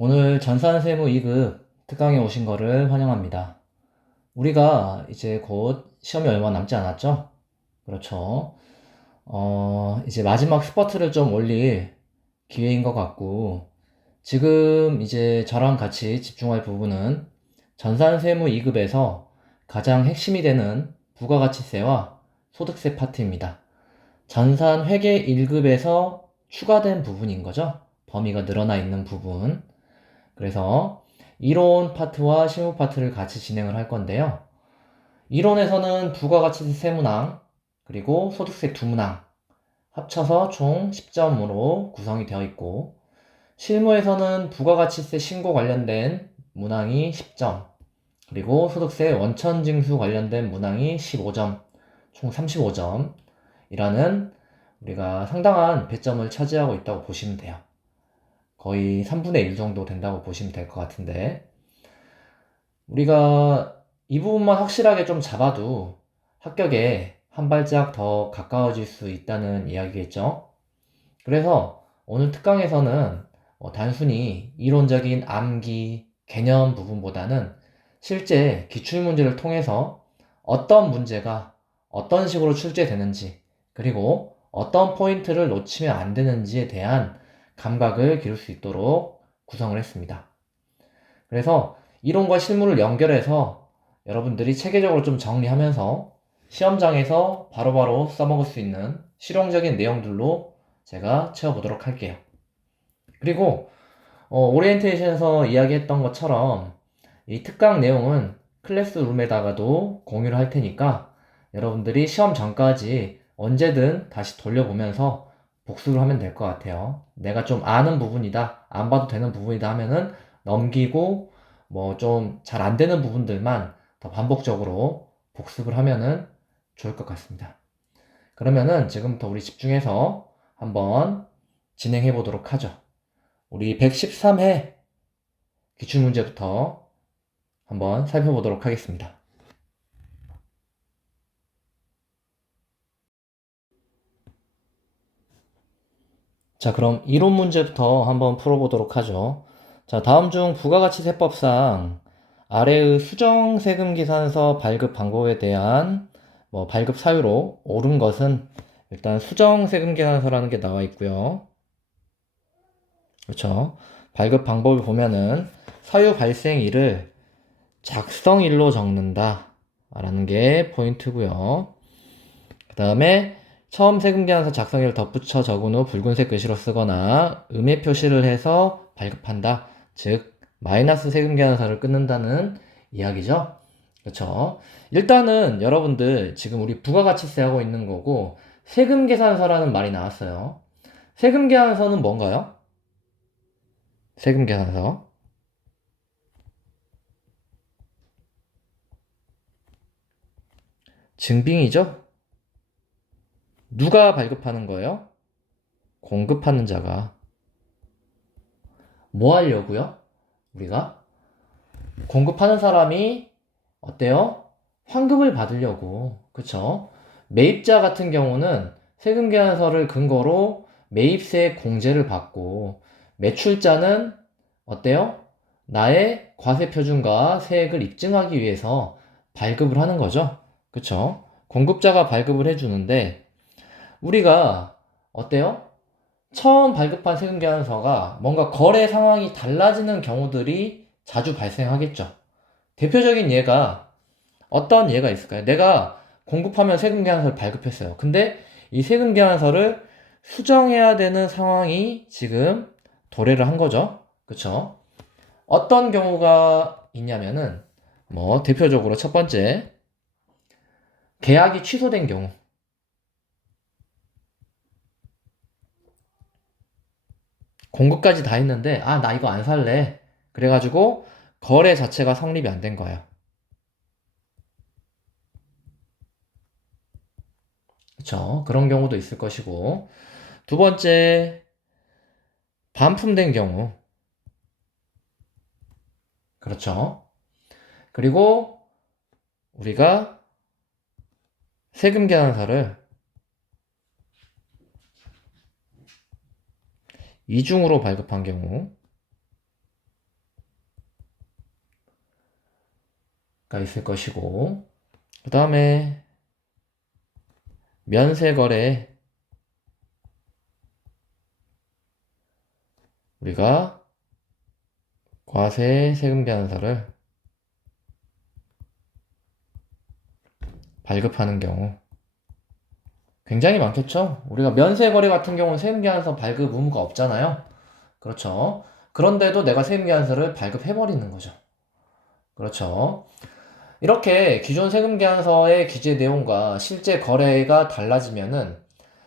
오늘 전산세무 2급 특강에 오신 거를 환영합니다. 우리가 이제 곧 시험이 얼마 남지 않았죠? 그렇죠. 이제 마지막 스퍼트를 좀 올릴 기회인 것 같고, 지금 이제 저랑 같이 집중할 부분은 전산세무 2급에서 가장 핵심이 되는 부가가치세와 소득세 파트입니다. 전산회계 1급에서 추가된 부분인 거죠. 범위가 늘어나 있는 부분. 그래서 이론 파트와 실무 파트를 같이 진행을 할 건데요. 이론에서는 부가가치세 세 문항, 그리고 소득세 두 문항 합쳐서 총 10점으로 구성이 되어 있고, 실무에서는 부가가치세 신고 관련된 문항이 10점, 그리고 소득세 원천징수 관련된 문항이 15점, 총 35점이라는 우리가 상당한 배점을 차지하고 있다고 보시면 돼요. 거의 3분의 1 정도 된다고 보시면 될 것 같은데, 우리가 이 부분만 확실하게 좀 잡아도 합격에 한 발짝 더 가까워질 수 있다는 이야기겠죠. 그래서 오늘 특강에서는 단순히 이론적인 암기, 개념 부분보다는 실제 기출문제를 통해서 어떤 문제가 어떤 식으로 출제되는지, 그리고 어떤 포인트를 놓치면 안 되는지에 대한 감각을 기를 수 있도록 구성을 했습니다. 그래서 이론과 실무를 연결해서 여러분들이 체계적으로 좀 정리하면서 시험장에서 바로바로 써먹을 수 있는 실용적인 내용들로 제가 채워보도록 할게요. 그리고 오리엔테이션에서 이야기했던 것처럼 이 특강 내용은 클래스룸에다가도 공유를 할 테니까 여러분들이 시험 전까지 언제든 다시 돌려보면서 복습을 하면 될 것 같아요. 내가 좀 아는 부분이다, 안 봐도 되는 부분이다 하면은 넘기고, 뭐 좀 잘 안 되는 부분들만 더 반복적으로 복습을 하면은 좋을 것 같습니다. 그러면은 지금부터 우리 집중해서 한번 진행해 보도록 하죠. 우리 113회 기출문제부터 한번 살펴보도록 하겠습니다. 자, 그럼 이론 문제부터 한번 풀어보도록 하죠. 자, 다음 중 부가가치세법상 아래의 수정세금계산서 발급 방법에 대한 발급 사유로 옳은 것은 일단 수정세금계산서라는 게 나와 있고요. 그렇죠. 발급 방법을 보면은 사유 발생일을 작성일로 적는다 라는 게 포인트고요. 그 다음에 처음 세금계산서 작성일을 덧붙여 적은 후 붉은색 글씨로 쓰거나 음의 표시를 해서 발급한다. 즉 마이너스 세금계산서를 끊는다는 이야기죠. 그렇죠. 일단은 여러분들 지금 우리 부가가치세 하고 있는 거고, 세금계산서라는 말이 나왔어요. 세금계산서는 뭔가요? 세금계산서 증빙이죠. 누가 발급하는 거예요? 공급하는 자가. 뭐 하려고요? 우리가 공급하는 사람이 어때요? 환급을 받으려고. 그쵸? 매입자 같은 경우는 세금계산서를 근거로 매입세 공제를 받고, 매출자는 어때요? 나의 과세표준과 세액을 입증하기 위해서 발급을 하는 거죠. 그쵸? 공급자가 발급을 해주는데, 우리가 어때요? 처음 발급한 세금계산서가 뭔가 거래 상황이 달라지는 경우들이 자주 발생하겠죠. 대표적인 예가 어떤 예가 있을까요? 내가 공급하면 세금계산서를 발급했어요. 근데 이 세금계산서를 수정해야 되는 상황이 지금 도래를 한 거죠. 그쵸? 어떤 경우가 있냐면은 대표적으로 첫 번째, 계약이 취소된 경우. 공급까지 다 했는데 나 이거 안 살래. 그래가지고 거래 자체가 성립이 안 된 거예요. 그쵸? 그런 경우도 있을 것이고, 두 번째, 반품된 경우. 그렇죠? 그리고 우리가 세금 계산서를 이중으로 발급한 경우. 있을 것이고, 그 다음에 면세거래 우리가 과세 세금계산서를 발급하는 경우 굉장히 많겠죠? 우리가 면세거래 같은 경우는 세금계산서 발급 의무가 없잖아요. 그렇죠? 그런데도 내가 세금계산서를 발급해버리는 거죠. 그렇죠? 이렇게 기존 세금계산서의 기재 내용과 실제 거래가 달라지면은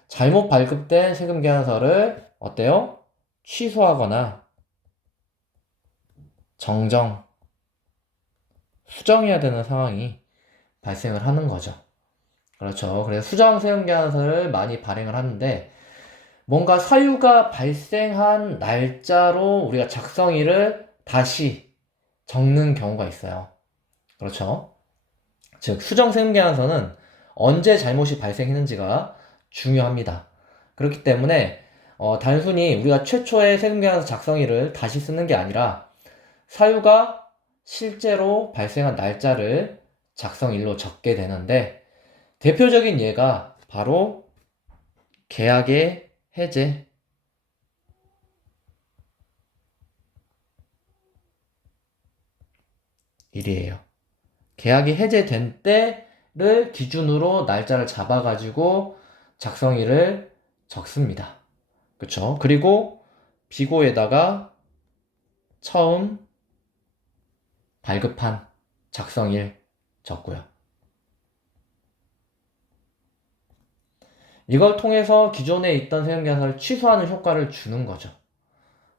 잘못 발급된 세금계산서를 어때요? 취소하거나 정정, 수정해야 되는 상황이 발생을 하는 거죠. 그렇죠. 그래서 수정 세금계산서를 많이 발행을 하는데 뭔가 사유가 발생한 날짜로 우리가 작성일을 다시 적는 경우가 있어요. 그렇죠. 즉 수정 세금계산서는 언제 잘못이 발생했는지가 중요합니다. 그렇기 때문에 단순히 우리가 최초의 세금계산서 작성일을 다시 쓰는 게 아니라 사유가 실제로 발생한 날짜를 작성일로 적게 되는데 대표적인 예가 바로 계약의 해제 일이에요. 계약이 해제된 때를 기준으로 날짜를 잡아가지고 작성일을 적습니다. 그쵸? 그리고 비고에다가 처음 발급한 작성일 적고요. 이걸 통해서 기존에 있던 세금계산서를 취소하는 효과를 주는 거죠.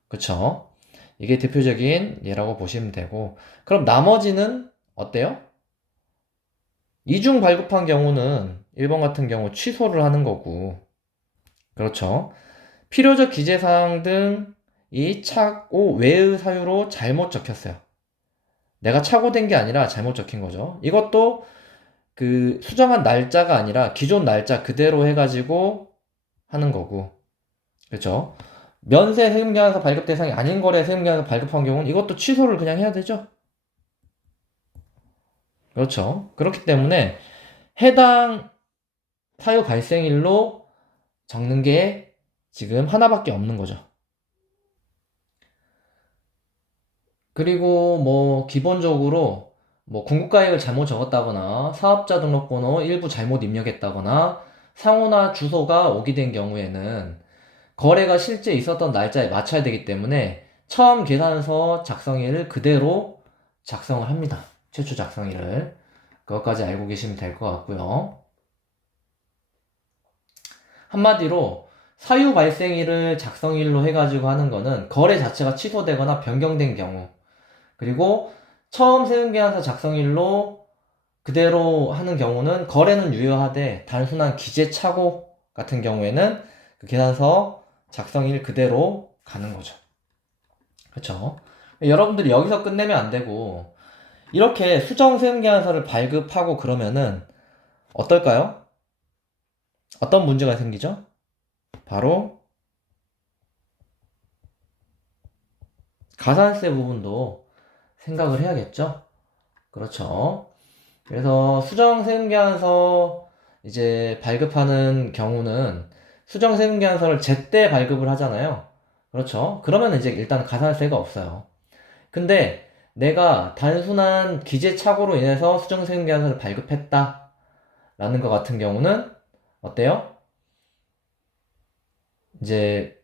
그쵸? 이게 대표적인 예라고 보시면 되고, 그럼 나머지는 어때요? 이중 발급한 경우는 1번 같은 경우 취소를 하는 거고, 그렇죠? 필요적 기재사항 등 이 착오 외의 사유로 잘못 적혔어요. 내가 착오된 게 아니라 잘못 적힌 거죠. 이것도 그 수정한 날짜가 아니라 기존 날짜 그대로 해가지고 하는 거고, 그렇죠? 면세 세금계산서 발급 대상이 아닌 거래 세금계산서 발급한 경우는 이것도 취소를 그냥 해야 되죠. 그렇죠. 그렇기 때문에 해당 사유 발생일로 적는 게 지금 하나밖에 없는 거죠. 그리고 뭐 기본적으로 뭐 궁극가액을 잘못 적었다거나 사업자 등록번호 일부 잘못 입력했다거나 상호나 주소가 오기된 경우에는 거래가 실제 있었던 날짜에 맞춰야 되기 때문에 처음 계산서 작성일을 그대로 작성을 합니다. 최초 작성일을. 그것까지 알고 계시면 될 것 같고요. 한마디로 사유 발생일을 작성일로 해가지고 하는 거는 거래 자체가 취소되거나 변경된 경우, 그리고 처음 세금계산서 작성일로 그대로 하는 경우는 거래는 유효하되 단순한 기재 착오 같은 경우에는 그 계산서 작성일 그대로 가는 거죠. 그렇죠? 여러분들이 여기서 끝내면 안 되고 이렇게 수정 세금계산서를 발급하고 그러면은 어떨까요? 어떤 문제가 생기죠? 바로 가산세 부분도 생각을 해야겠죠? 그렇죠. 그래서 수정 세금계산서 이제 발급하는 경우는 수정 세금계산서를 제때 발급을 하잖아요. 그렇죠. 그러면 이제 일단 가산세가 없어요. 근데 내가 단순한 기재 착오로 인해서 수정 세금계산서를 발급했다 라는 것 같은 경우는 어때요? 이제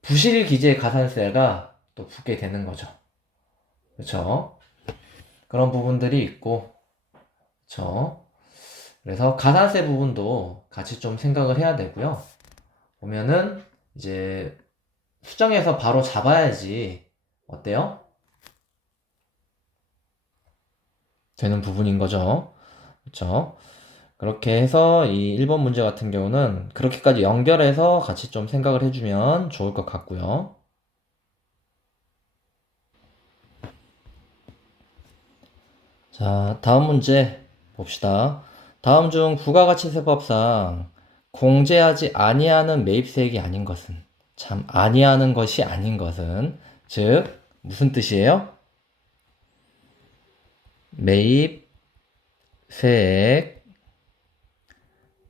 부실 기재 가산세가 또 붙게 되는 거죠. 그렇죠. 그런 부분들이 있고, 그렇죠. 그래서 가산세 부분도 같이 좀 생각을 해야 되고요. 보면은 이제 수정해서 바로 잡아야지 어때요? 되는 부분인 거죠. 그렇죠? 그렇게 해서 이 1번 문제 같은 경우는 그렇게까지 연결해서 같이 좀 생각을 해주면 좋을 것 같고요. 자, 다음 문제 봅시다. 다음 중 부가가치세법상 공제하지 아니하는 매입세액이 아닌 것은, 참 아니하는 것이 아닌 것은, 즉 무슨 뜻이에요? 매입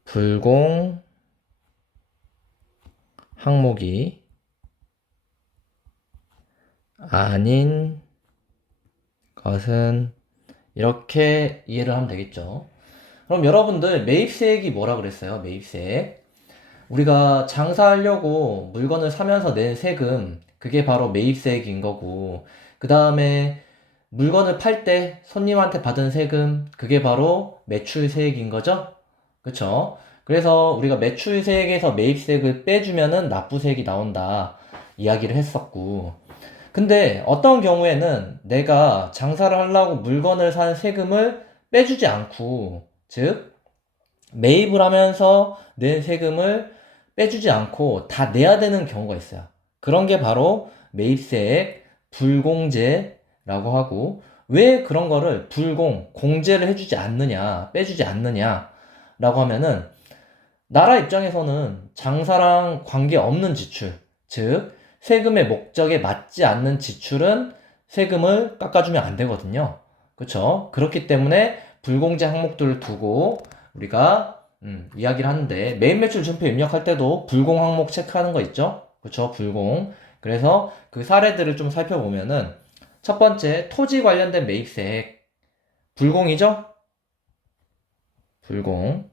불공 항목이 아닌 것은 이렇게 이해를 하면 되겠죠. 그럼 여러분들 매입세액이 뭐라 그랬어요? 매입세액. 우리가 장사하려고 물건을 사면서 낸 세금, 그게 바로 매입세액인 거고, 그 다음에 물건을 팔 때 손님한테 받은 세금, 그게 바로 매출세액인 거죠? 그쵸? 그래서 우리가 매출세액에서 매입세액을 빼주면은 납부세액이 나온다 이야기를 했었고, 근데 어떤 경우에는 내가 장사를 하려고 물건을 산 세금을 빼주지 않고, 즉, 매입을 하면서 낸 세금을 빼주지 않고 다 내야 되는 경우가 있어요. 그런 게 바로 매입세액 불공제라고 하고, 왜 그런 거를 공제를 해주지 않느냐, 빼주지 않느냐라고 하면은, 나라 입장에서는 장사랑 관계없는 지출, 즉 세금의 목적에 맞지 않는 지출은 세금을 깎아주면 안 되거든요. 그쵸? 그렇기 때문에 불공제 항목들을 두고 우리가 이야기를 하는데, 매입 매출 준표 입력할 때도 불공 항목 체크하는 거 있죠? 그쵸? 불공. 그래서 그 사례들을 좀 살펴보면은, 첫 번째 토지 관련된 매입세액 불공이죠? 불공.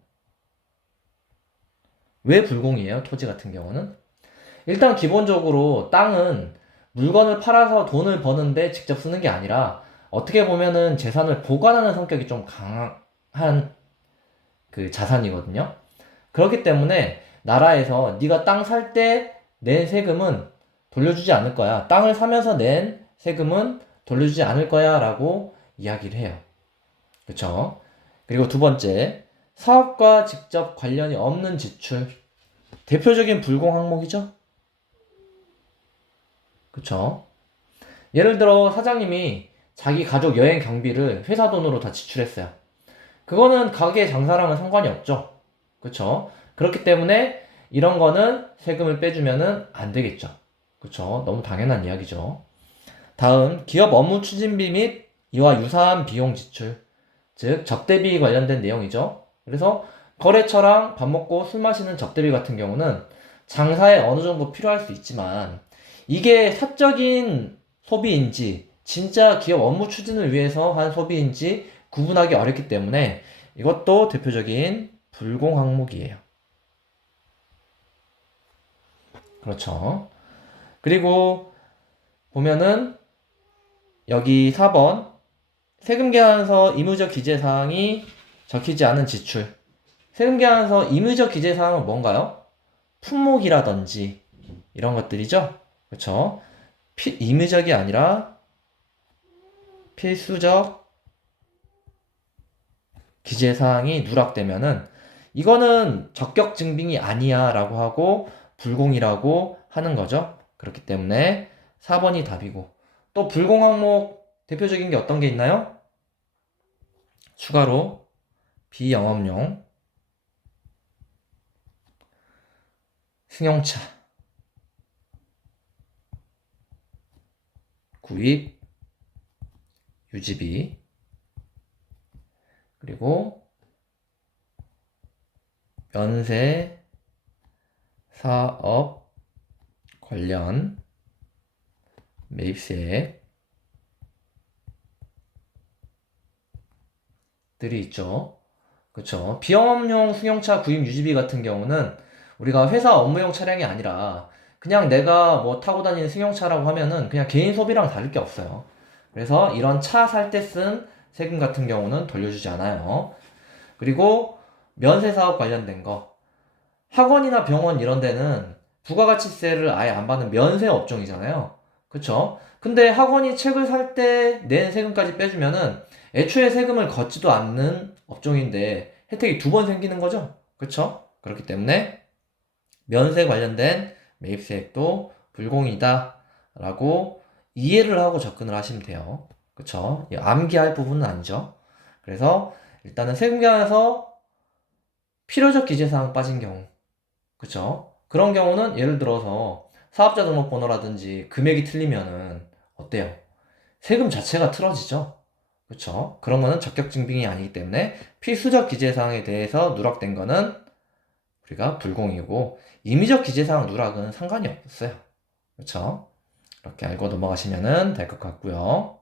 왜 불공이에요? 토지 같은 경우는? 일단 기본적으로 땅은 물건을 팔아서 돈을 버는데 직접 쓰는 게 아니라, 어떻게 보면은 재산을 보관하는 성격이 좀 강한 그 자산이거든요. 그렇기 때문에 나라에서 네가 땅 살 때 낸 세금은 돌려주지 않을 거야. 땅을 사면서 낸 세금은 돌려주지 않을 거야 라고 이야기를 해요. 그쵸? 그리고 두 번째, 사업과 직접 관련이 없는 지출. 대표적인 불공 항목이죠? 그쵸? 예를 들어 사장님이 자기 가족 여행 경비를 회사 돈으로 다 지출했어요. 그거는 가게 장사랑은 상관이 없죠. 그쵸? 그렇기 때문에 이런 거는 세금을 빼주면은 안 되겠죠. 그쵸? 너무 당연한 이야기죠. 다음, 기업 업무 추진비 및 이와 유사한 비용 지출. 즉, 접대비 관련된 내용이죠. 그래서 거래처랑 밥 먹고 술 마시는 접대비 같은 경우는 장사에 어느 정도 필요할 수 있지만, 이게 사적인 소비인지 진짜 기업 업무 추진을 위해서 한 소비인지 구분하기 어렵기 때문에 이것도 대표적인 불공 항목이에요. 그렇죠. 그리고 보면은 여기 4번 세금 계산서 임의적 기재사항이 적히지 않은 지출. 세금 계산서 임의적 기재사항은 뭔가요? 품목이라든지 이런 것들이죠. 그렇죠? 임의적이 아니라 필수적 기재사항이 누락되면은 이거는 적격 증빙이 아니야 라고 하고 불공이라고 하는 거죠. 그렇기 때문에 4번이 답이고, 또 불공 항목 대표적인 게 어떤 게 있나요? 추가로 비영업용 승용차 구입 유지비, 그리고 면세 사업 관련 매입세액들이 있죠. 그쵸? 비영업용 승용차 구입 유지비 같은 경우는 우리가 회사 업무용 차량이 아니라 그냥 내가 뭐 타고 다니는 승용차라고 하면은 그냥 개인 소비랑 다를 게 없어요. 그래서 이런 차 살 때 쓴 세금 같은 경우는 돌려주지 않아요. 그리고 면세 사업 관련된 거, 학원이나 병원 이런 데는 부가가치세를 아예 안 받는 면세 업종이잖아요. 그쵸? 근데 학원이 책을 살 때 낸 세금까지 빼주면은 애초에 세금을 걷지도 않는 업종인데 혜택이 두 번 생기는 거죠. 그쵸? 그렇기 때문에 면세 관련된 매입세액도 불공이다 라고 이해를 하고 접근을 하시면 돼요. 그쵸? 암기할 부분은 아니죠. 그래서 일단은 세금계산에서 필요적 기재사항 빠진 경우, 그쵸? 그런 경우는 예를 들어서 사업자 등록번호라든지 금액이 틀리면은 어때요? 세금 자체가 틀어지죠? 그쵸? 그런 거는 적격증빙이 아니기 때문에 필수적 기재사항에 대해서 누락된 거는 우리가 불공이고 임의적 기재사항 누락은 상관이 없어요. 그쵸? 이렇게 알고 넘어가시면 될 것 같고요.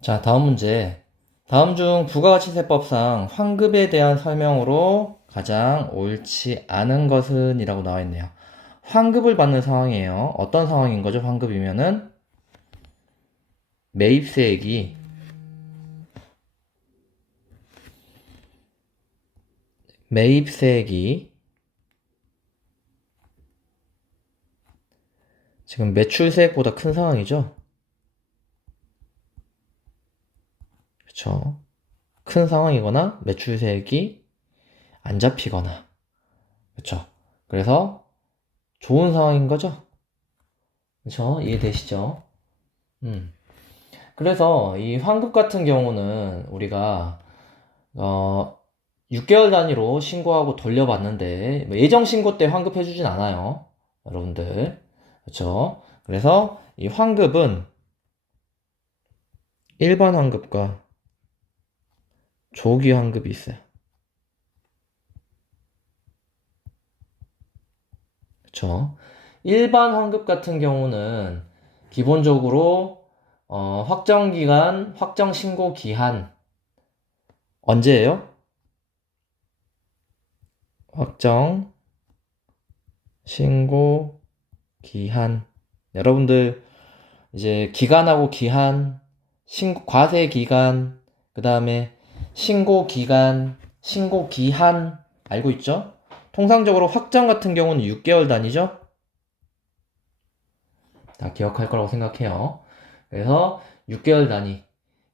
자, 다음 문제. 다음 중 부가가치세법상 환급에 대한 설명으로 가장 옳지 않은 것은 이라고 나와 있네요. 환급을 받는 상황이에요. 어떤 상황인 거죠? 환급이면은 매입세액이 지금 매출세액보다 큰 상황이죠? 그쵸? 큰 상황이거나 매출세액이 안 잡히거나 그쵸? 그래서 좋은 상황인 거죠? 그쵸? 이해되시죠? 그래서 이 환급 같은 경우는 우리가 6개월 단위로 신고하고 돌려받는데 뭐 예정 신고 때 환급해주진 않아요. 여러분들. 그쵸? 그래서 이 환급은 일반 환급과 조기 환급이 있어요. 그쵸? 일반 환급 같은 경우는 기본적으로 확정 기간, 확정 신고 기한 언제예요? 확정 신고 기한. 여러분들 이제 기간하고 기한, 과세 기간, 그 다음에 신고 기간, 신고 기한 알고 있죠? 통상적으로 확정 같은 경우는 6개월 단위죠? 다 기억할 거라고 생각해요. 그래서 6개월 단위.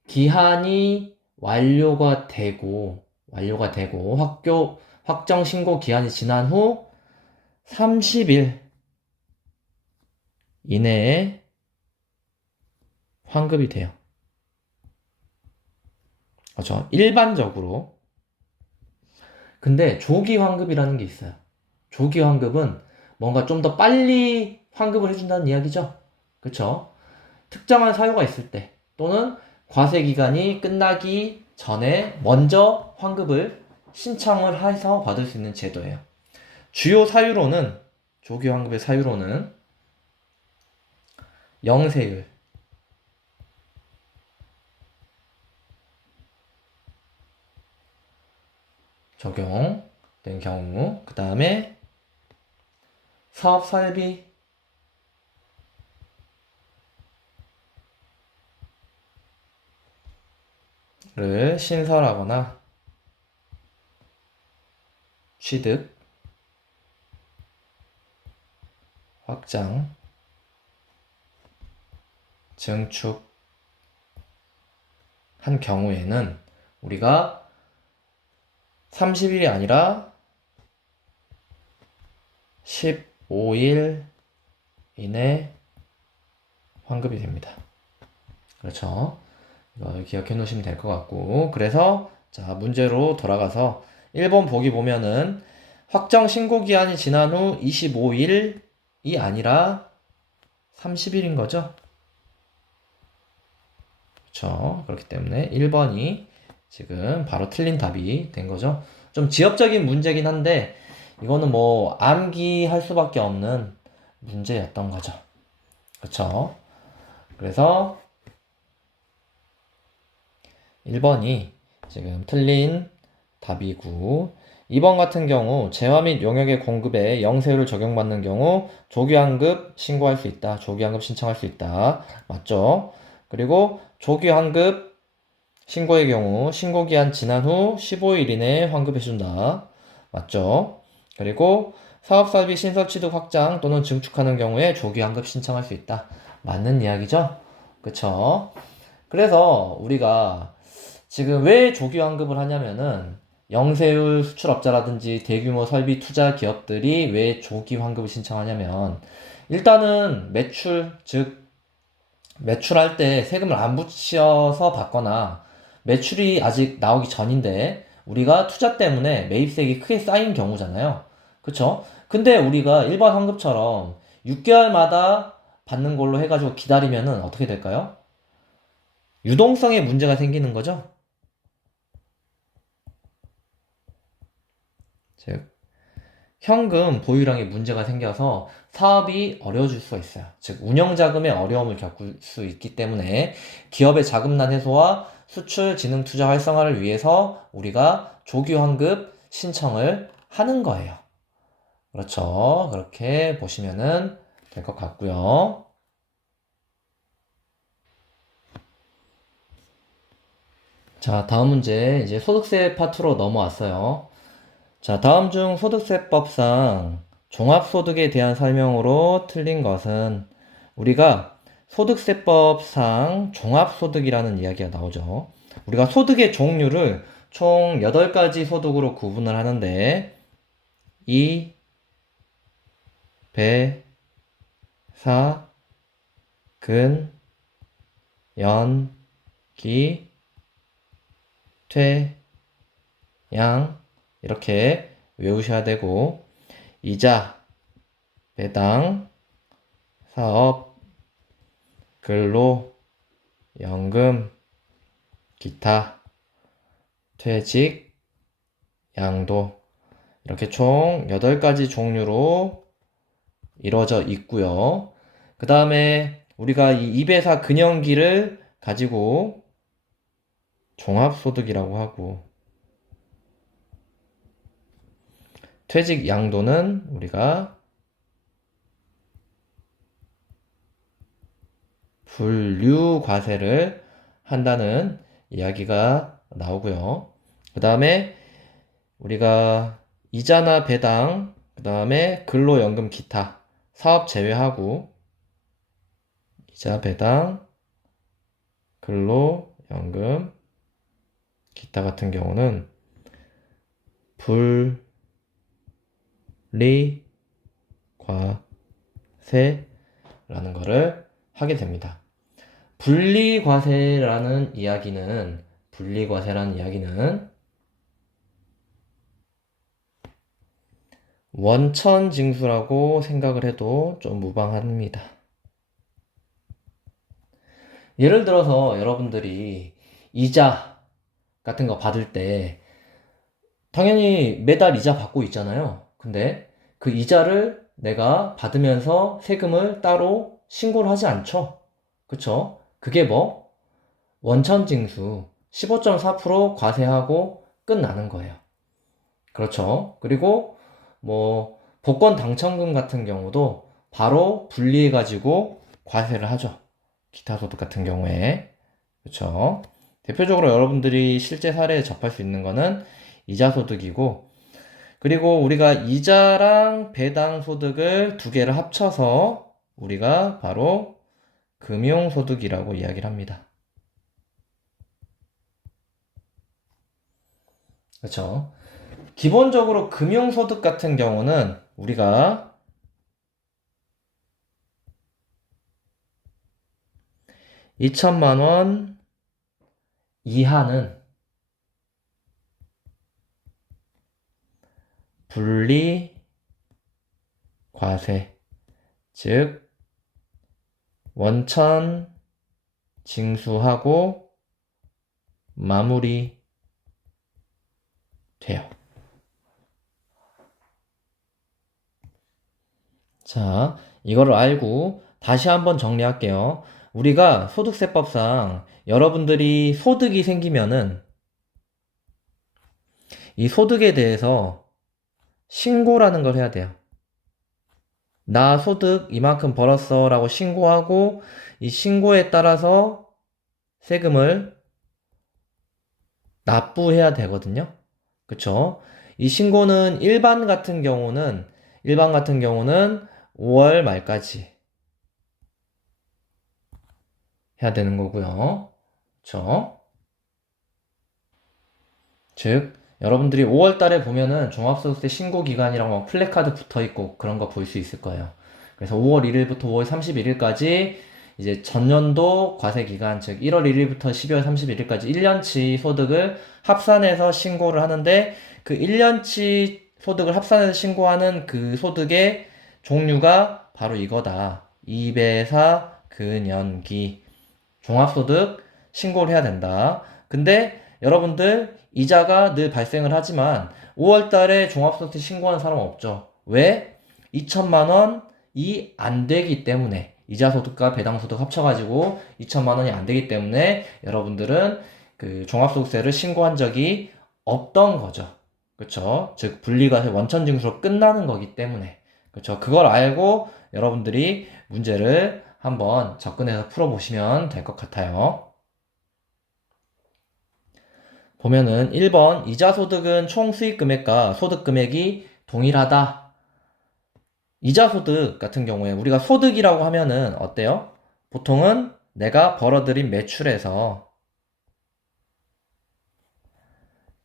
기한이 완료가 되고 확정 신고 기한이 지난 후 30일 이내에 환급이 돼요. 그렇죠? 일반적으로. 근데 조기 환급이라는 게 있어요. 조기 환급은 뭔가 좀 더 빨리 환급을 해준다는 이야기죠. 그쵸? 특정한 사유가 있을 때 또는 과세 기간이 끝나기 전에 먼저 환급을 신청을 해서 받을 수 있는 제도예요. 주요 사유로는 조기 환급의 사유로는 영세율 적용된 경우, 그 다음에 사업 설비를 신설하거나 취득, 확장, 증축한 경우에는 우리가 30일이 아니라 15일 이내 환급이 됩니다. 그렇죠? 이거 기억해 놓으시면 될 것 같고, 그래서 자 문제로 돌아가서 1번 보기 보면은 확정 신고 기한이 지난 후 25일이 아니라 30일인 거죠. 그렇죠? 그렇기 때문에 1번이 지금 바로 틀린 답이 된 거죠. 좀 지엽적인 문제긴 한데 이거는 뭐 암기할 수밖에 없는 문제였던 거죠. 그렇죠? 그래서 1번이 지금 틀린 답이고 2번 같은 경우 재화 및 용역의 공급에 영세율을 적용받는 경우 조기환급 신고할 수 있다. 조기환급 신청할 수 있다. 맞죠? 그리고 조기환급 신고의 경우 신고기한 지난 후 15일 이내에 환급해준다. 맞죠? 그리고 사업설비 신설취득 확장 또는 증축하는 경우에 조기환급 신청할 수 있다. 맞는 이야기죠? 그쵸? 그래서 우리가 지금 왜 조기환급을 하냐면은 영세율 수출업자라든지 대규모 설비 투자 기업들이 왜 조기환급을 신청하냐면 일단은 즉 매출할 때 세금을 안 붙여서 받거나 매출이 아직 나오기 전인데 우리가 투자 때문에 매입세액이 크게 쌓인 경우잖아요. 그쵸? 근데 우리가 일반 환급처럼 6개월마다 받는 걸로 해가지고 기다리면은 어떻게 될까요? 유동성에 문제가 생기는 거죠. 즉, 현금 보유량에 문제가 생겨서 사업이 어려워질 수가 있어요. 즉, 운영자금에 어려움을 겪을 수 있기 때문에 기업의 자금난 해소와 수출 진흥 투자 활성화를 위해서 우리가 조기 환급 신청을 하는 거예요. 그렇죠. 그렇게 보시면은 될 것 같고요. 자, 다음 문제 이제 소득세 파트로 넘어왔어요. 자, 다음 중 소득세법상 종합소득에 대한 설명으로 틀린 것은 우리가 소득세법상 종합소득이라는 이야기가 나오죠. 우리가 소득의 종류를 총 8가지 소득으로 구분을 하는데 이, 배, 사, 근, 연, 기, 퇴, 양 이렇게 외우셔야 되고 이자, 배당, 사업, 근로, 연금, 기타, 퇴직, 양도 이렇게 총 8가지 종류로 이루어져 있고요. 그 다음에 우리가 이 2배사 근연기를 가지고 종합소득이라고 하고 퇴직 양도는 우리가 분류과세를 한다는 이야기가 나오고요. 그 다음에 우리가 이자나 배당, 그 다음에 근로연금 기타, 사업 제외하고 이자, 배당, 근로연금, 기타 같은 경우는 분리과세라는 거를 하게 됩니다. 분리과세라는 이야기는 원천징수라고 생각을 해도 좀 무방합니다. 예를 들어서 여러분들이 이자 같은 거 받을 때 당연히 매달 이자 받고 있잖아요. 근데 그 이자를 내가 받으면서 세금을 따로 신고를 하지 않죠. 그쵸? 그게 뭐? 원천징수 15.4% 과세하고 끝나는 거예요. 그렇죠. 그리고 뭐 복권 당첨금 같은 경우도 바로 분리해가지고 과세를 하죠. 기타 소득 같은 경우에. 그렇죠. 대표적으로 여러분들이 실제 사례에 접할 수 있는 거는 이자 소득이고, 그리고 우리가 이자랑 배당 소득을 두 개를 합쳐서 우리가 바로 금융 소득이라고 이야기를 합니다. 그렇죠. 기본적으로 금융 소득 같은 경우는 우리가 2천만 원 이하는 분리 과세, 즉 원천 징수하고 마무리 돼요. 자, 이거를 알고 다시 한번 정리할게요. 우리가 소득세법상 여러분들이 소득이 생기면은 이 소득에 대해서 신고라는 걸 해야 돼요. 나 소득 이만큼 벌었어 라고 신고하고 이 신고에 따라서 세금을 납부해야 되거든요. 그쵸? 이 신고는 일반 같은 경우는 5월 말까지 해야 되는 거고요. 그쵸? 즉, 여러분들이 5월 달에 보면은 종합소득세 신고 기간이랑 막 플래카드 붙어 있고 그런 거 볼 수 있을 거예요. 그래서 5월 1일부터 5월 31일까지 이제 전년도 과세 기간, 즉 1월 1일부터 12월 31일까지 1년치 소득을 합산해서 신고를 하는데 그 1년치 소득을 합산해서 신고하는 그 소득의 종류가 바로 이거다. 2배사 근연기 종합소득 신고를 해야 된다. 근데 여러분들 이자가 늘 발생을 하지만 5월 달에 종합소득세 신고하는 사람은 없죠. 왜? 2천만 원이 안 되기 때문에 이자소득과 배당소득 합쳐가지고 2천만 원이 안 되기 때문에 여러분들은 그 종합소득세를 신고한 적이 없던 거죠. 그쵸? 즉 분리과세 원천징수로 끝나는 거기 때문에 그쵸? 그걸 알고 여러분들이 문제를 한번 접근해서 풀어보시면 될 것 같아요. 보면은 1번 이자소득은 총 수익금액과 소득금액이 동일하다. 이자소득 같은 경우에 우리가 소득이라고 하면은 어때요? 보통은 내가 벌어들인 매출에서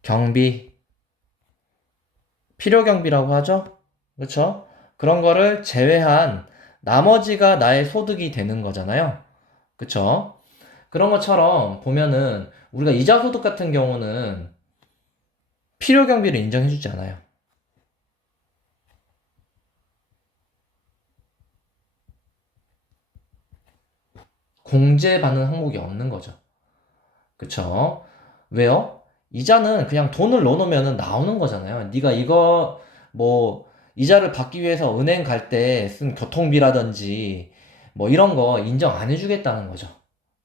경비, 필요경비라고 하죠? 그렇죠? 그런 거를 제외한 나머지가 나의 소득이 되는 거잖아요. 그쵸? 그런 것처럼 보면은 우리가 이자소득 같은 경우는 필요경비를 인정해주지 않아요. 공제받는 항목이 없는 거죠. 그쵸? 왜요? 이자는 그냥 돈을 넣어놓으면 나오는 거잖아요. 네가 이거 뭐 이자를 받기 위해서 은행 갈 때 쓴 교통비라든지 뭐 이런 거 인정 안 해주겠다는 거죠.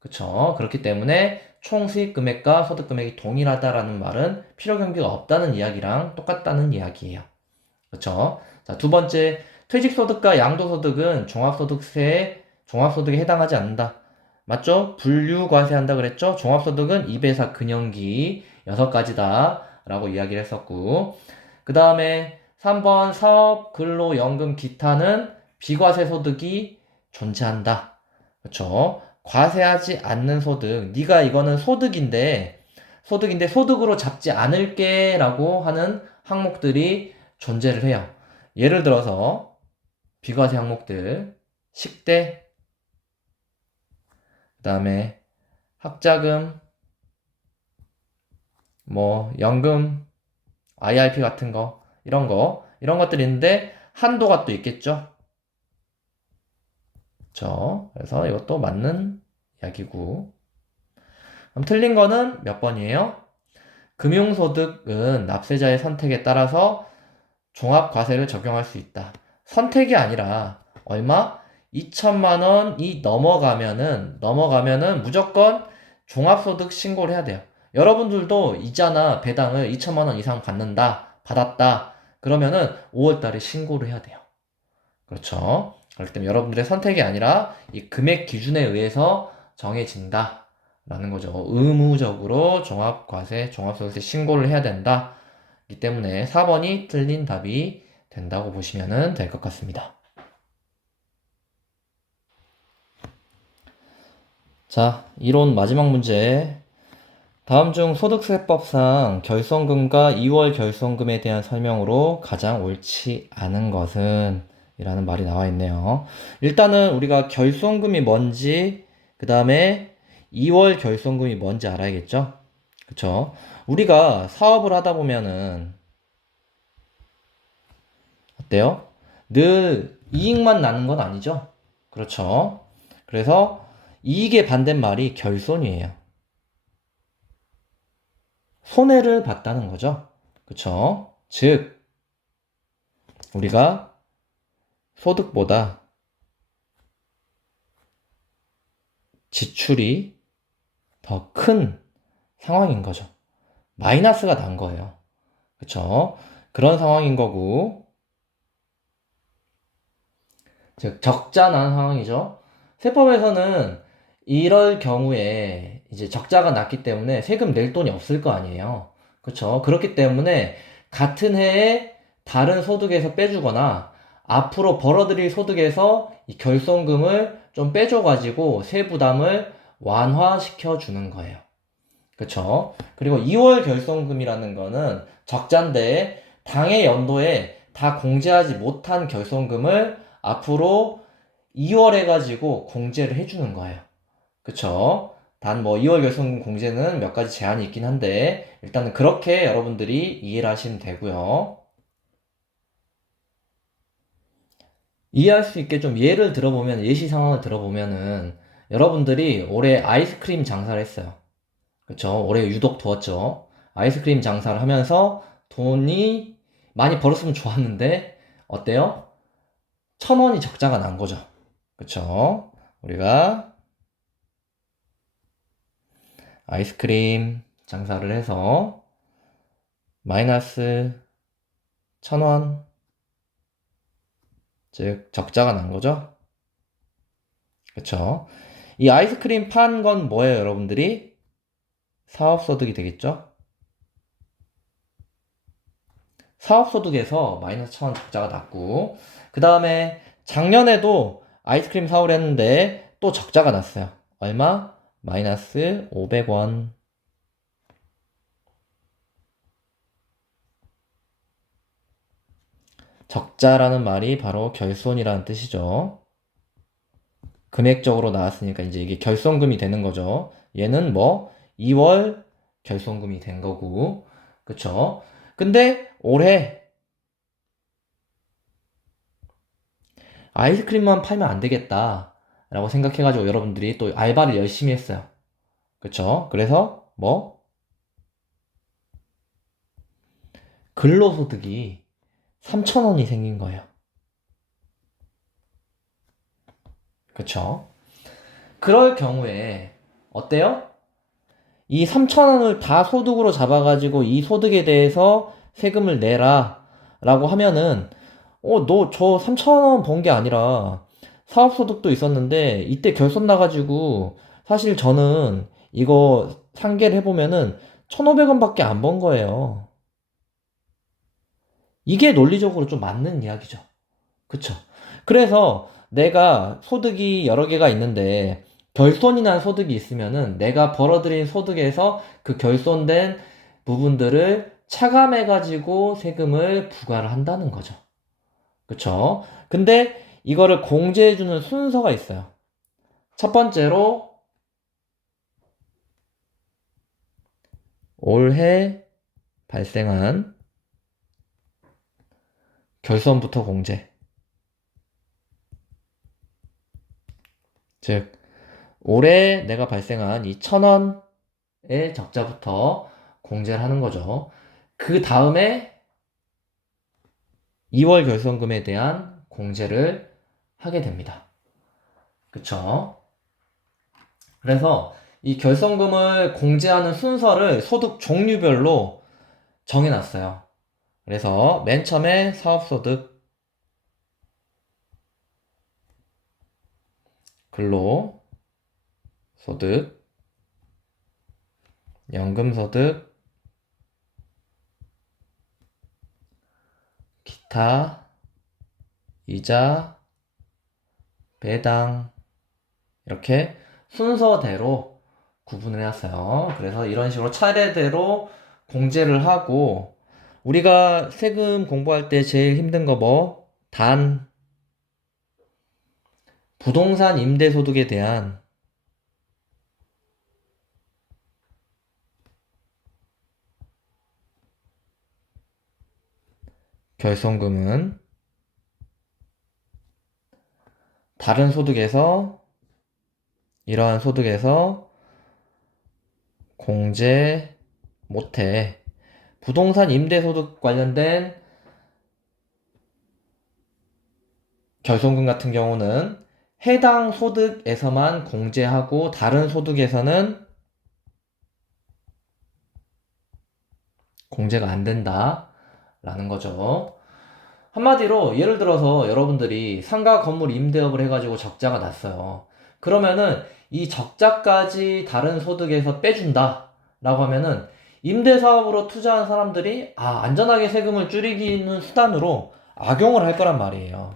그쵸? 그렇기 때문에 총 수익 금액과 소득 금액이 동일하다라는 말은 필요 경비가 없다는 이야기랑 똑같다는 이야기예요. 그쵸? 자, 두 번째, 퇴직소득과 양도소득은 종합소득에 해당하지 않는다. 맞죠? 분류과세한다 그랬죠? 종합소득은 2배사 근영기 6가지다 라고 이야기를 했었고 그 다음에 3번 사업, 근로, 연금, 기타는 비과세 소득이 존재한다. 그쵸? 과세하지 않는 소득. 네가 이거는 소득인데 소득으로 잡지 않을게 라고 하는 항목들이 존재를 해요. 예를 들어서 비과세 항목들, 식대, 그 다음에 학자금, 뭐 연금, IRP 같은 거, 이런 것들이 있는데 한도가 또 있겠죠. 그렇죠? 그래서 이것도 맞는 이야기고. 그럼 틀린 거는 몇 번이에요? 금융소득은 납세자의 선택에 따라서 종합과세를 적용할 수 있다. 선택이 아니라 얼마? 2천만 원이 넘어가면은 무조건 종합소득 신고를 해야 돼요. 여러분들도 이자나 배당을 2천만 원 이상 받았다. 그러면은 5월 달에 신고를 해야 돼요. 그렇죠? 그렇기 때문에 여러분들의 선택이 아니라 이 금액 기준에 의해서 정해진다. 라는 거죠. 의무적으로 종합소득세 신고를 해야 된다. 이 때문에 4번이 틀린 답이 된다고 보시면 될 것 같습니다. 자, 이론 마지막 문제. 다음 중 소득세법상 결손금과 2월 결손금에 대한 설명으로 가장 옳지 않은 것은? 이라는 말이 나와 있네요. 일단은 우리가 결손금이 뭔지, 그 다음에 2월 결손금이 뭔지 알아야겠죠? 그쵸? 우리가 사업을 하다 보면은 어때요? 늘 이익만 나는 건 아니죠? 그렇죠? 그래서 이익의 반대말이 결손이에요. 손해를 봤다는 거죠. 그쵸? 즉, 우리가 소득보다 지출이 더 큰 상황인 거죠. 마이너스가 난 거예요. 그쵸? 그런 상황인 거고, 즉, 적자 난 상황이죠. 세법에서는 이럴 경우에 이제 적자가 났기 때문에 세금 낼 돈이 없을 거 아니에요. 그쵸? 그렇기 때문에 같은 해에 다른 소득에서 빼주거나 앞으로 벌어들일 소득에서 이 결손금을 좀 빼줘가지고 세부담을 완화시켜 주는 거예요. 그쵸? 그리고 2월 결손금이라는 거는 적자인데 당해 연도에 다 공제하지 못한 결손금을 앞으로 2월 해가지고 공제를 해주는 거예요. 그쵸? 단 뭐 2월 결손금 공제는 몇 가지 제한이 있긴 한데 일단은 그렇게 여러분들이 이해를 하시면 되고요. 이해할 수 있게 좀 예를 들어보면, 예시 상황을 들어보면은, 여러분들이 올해 아이스크림 장사를 했어요. 그쵸? 올해 유독 더웠죠? 아이스크림 장사를 하면서 돈이 많이 벌었으면 좋았는데, 어때요? 1,000원이 적자가 난 거죠. 그쵸? 우리가 아이스크림 장사를 해서 마이너스 1,000원, 즉 적자가 난 거죠. 그쵸? 이 아이스크림 판 건 뭐예요, 여러분들이? 사업소득이 되겠죠? 사업소득에서 마이너스 1,000원 적자가 났고, 그 다음에 작년에도 아이스크림 사오려 했는데 또 적자가 났어요. 얼마? 마이너스 500원. 적자라는 말이 바로 결손이라는 뜻이죠. 금액적으로 나왔으니까 이제 이게 결손금이 되는 거죠. 얘는 뭐 2월 결손금이 된 거고, 그쵸? 근데 올해 아이스크림만 팔면 안 되겠다 라고 생각해가지고 여러분들이 또 알바를 열심히 했어요. 그쵸? 그래서 뭐 근로소득이 3,000원이 생긴 거예요. 그쵸? 그럴 경우에 어때요? 이 3,000원을 다 소득으로 잡아가지고 이 소득에 대해서 세금을 내라 라고 하면은 너 저 3,000원 번 게 아니라 사업소득도 있었는데 이때 결손 나가지고 사실 저는 이거 상계를 해보면은 1,500원 밖에 안 번 거예요. 이게 논리적으로 좀 맞는 이야기죠. 그쵸? 그래서 내가 소득이 여러 개가 있는데 결손이 난 소득이 있으면은 내가 벌어들인 소득에서 그 결손된 부분들을 차감해가지고 세금을 부과를 한다는 거죠. 그쵸? 근데 이거를 공제해주는 순서가 있어요. 첫 번째로 올해 발생한 결손부터 공제. 즉, 올해 내가 발생한 이 1,000원의 적자부터 공제를 하는 거죠. 그 다음에 2월 결손금에 대한 공제를 하게 됩니다. 그쵸? 그래서 이 결손금을 공제하는 순서를 소득 종류별로 정해놨어요. 그래서 맨 처음에 사업소득, 근로소득, 연금소득, 기타, 이자, 배당 이렇게 순서대로 구분을 해놨어요. 그래서 이런 식으로 차례대로 공제를 하고 우리가 세금 공부할 때 제일 힘든 거 뭐? 부동산 임대소득에 대한 결손금은 다른 소득에서 이러한 소득에서 공제 못해. 부동산 임대소득 관련된 결손금 같은 경우는 해당 소득에서만 공제하고 다른 소득에서는 공제가 안 된다라는 거죠. 한마디로 예를 들어서 여러분들이 상가 건물 임대업을 해가지고 적자가 났어요. 그러면은 이 적자까지 다른 소득에서 빼준다 라고 하면은 임대사업으로 투자한 사람들이 안전하게 세금을 줄이기는 수단으로 악용을 할 거란 말이에요.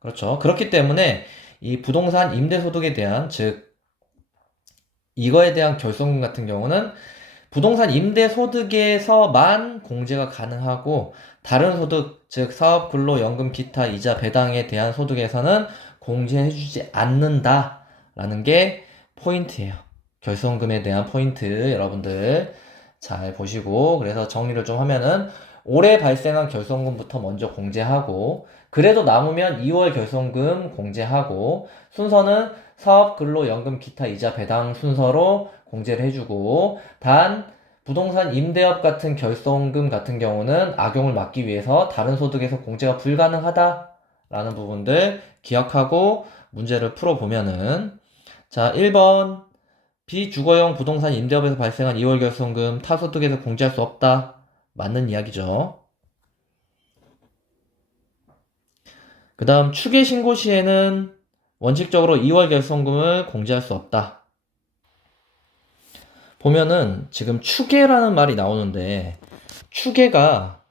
그렇죠. 그렇기 때문에 이 부동산 임대소득에 대한 즉 이거에 대한 결손금 같은 경우는 부동산 임대소득에서만 공제가 가능하고 다른 소득, 즉 사업, 근로, 연금, 기타, 이자, 배당에 대한 소득에서는 공제해주지 않는다라는 게 포인트예요. 결손금에 대한 포인트 여러분들 잘 보시고 그래서 정리를 좀 하면은 올해 발생한 결손금부터 먼저 공제하고, 그래도 남으면 2월 결손금 공제하고, 순서는 사업, 근로, 연금, 기타, 이자, 배당 순서로 공제를 해주고, 단 부동산 임대업 같은 결손금 같은 경우는 악용을 막기 위해서 다른 소득에서 공제가 불가능하다라는 부분들 기억하고 문제를 풀어보면은, 자, 1번 비주거용 부동산 임대업에서 발생한 2월 결손금 타소득에서 공제할 수 없다. 맞는 이야기죠. 그 다음 추계 신고 시에는 원칙적으로 2월 결손금을 공제할 수 없다. 보면은 지금 추계라는 말이 나오는데, 추계가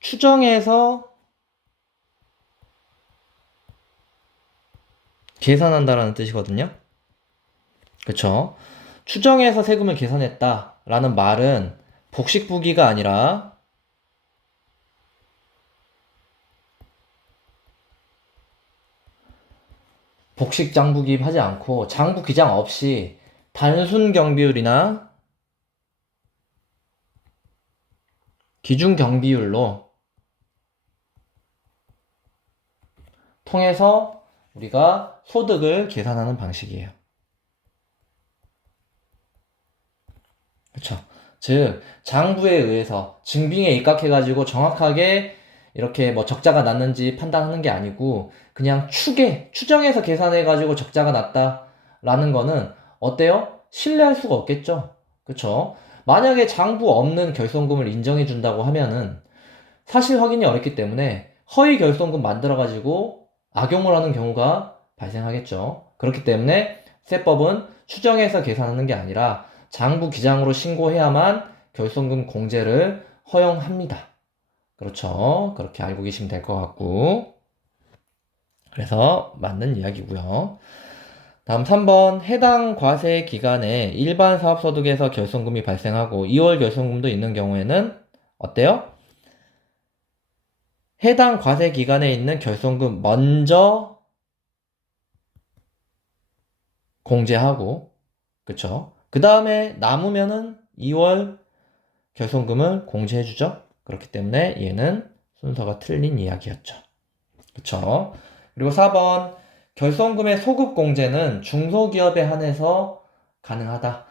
추정해서 계산한다라는 뜻이거든요. 그쵸? 추정해서 세금을 계산했다 라는 말은 복식부기가 아니라 복식 장부기입 하지 않고 장부 기장 없이 단순 경비율이나 기준 경비율로 통해서 우리가 소득을 계산하는 방식이에요. 그쵸? 즉 장부에 의해서 증빙에 입각해가지고 정확하게 이렇게 뭐 적자가 났는지 판단하는 게 아니고 그냥 추정해서 계산해가지고 적자가 났다라는 거는 어때요? 신뢰할 수가 없겠죠? 그쵸? 만약에 장부 없는 결손금을 인정해 준다고 하면은 사실 확인이 어렵기 때문에 허위 결손금 만들어가지고 악용을 하는 경우가 발생하겠죠. 그렇기 때문에 세법은 추정해서 계산하는 게 아니라 장부 기장으로 신고해야만 결손금 공제를 허용합니다. 그렇죠. 그렇게 알고 계시면 될 것 같고. 그래서 맞는 이야기고요. 다음 3번 해당 과세 기간에 일반 사업소득에서 결손금이 발생하고 2월 결손금도 있는 경우에는 어때요? 해당 과세 기간에 있는 결손금 먼저 공제하고, 그쵸? 그 다음에 남으면은 2월 결손금을 공제해주죠. 그렇기 때문에 얘는 순서가 틀린 이야기였죠. 그쵸? 그리고 4번 결손금의 소급 공제는 중소기업에 한해서 가능하다.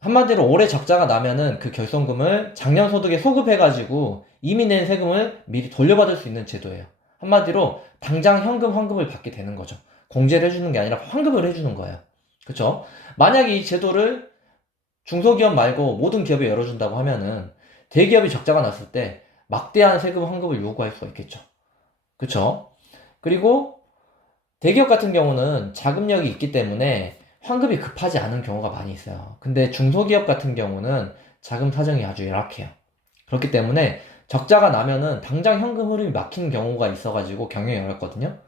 한마디로 올해 적자가 나면은 그 결손금을 작년 소득에 소급해가지고 이미 낸 세금을 미리 돌려받을 수 있는 제도예요. 한마디로 당장 현금 환급을 받게 되는 거죠. 공제를 해주는 게 아니라 환급을 해주는 거예요. 그쵸? 만약에 이 제도를 중소기업 말고 모든 기업에 열어준다고 하면은 대기업이 적자가 났을 때 막대한 세금 환급을 요구할 수가 있겠죠. 그쵸? 그리고 대기업 같은 경우는 자금력이 있기 때문에 환급이 급하지 않은 경우가 많이 있어요. 근데 중소기업 같은 경우는 자금 사정이 아주 열악해요. 그렇기 때문에 적자가 나면은 당장 현금 흐름이 막히는 경우가 있어가지고 경영이 어렵거든요.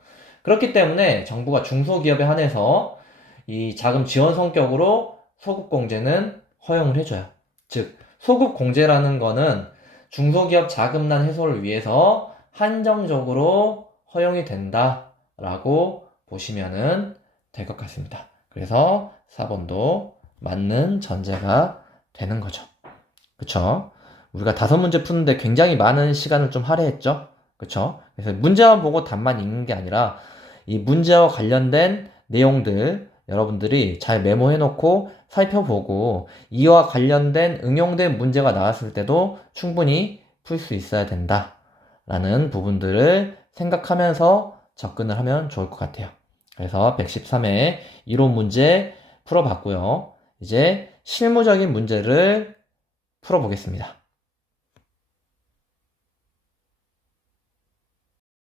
그렇기 때문에 정부가 중소기업에 한해서 이 자금 지원 성격으로 소급공제는 허용을 해줘요. 즉, 소급공제라는 거는 중소기업 자금난 해소를 위해서 한정적으로 허용이 된다라고 보시면은 될 것 같습니다. 그래서 4번도 맞는 전제가 되는 거죠. 그쵸? 우리가 5문제 푸는데 굉장히 많은 시간을 좀 할애했죠? 그쵸? 그래서 문제만 보고 답만 읽는 게 아니라 이 문제와 관련된 내용들 여러분들이 잘 메모해 놓고 살펴보고 이와 관련된 응용된 문제가 나왔을 때도 충분히 풀 수 있어야 된다 라는 부분들을 생각하면서 접근을 하면 좋을 것 같아요. 그래서 113회 이론 문제 풀어봤고요. 이제 실무적인 문제를 풀어보겠습니다.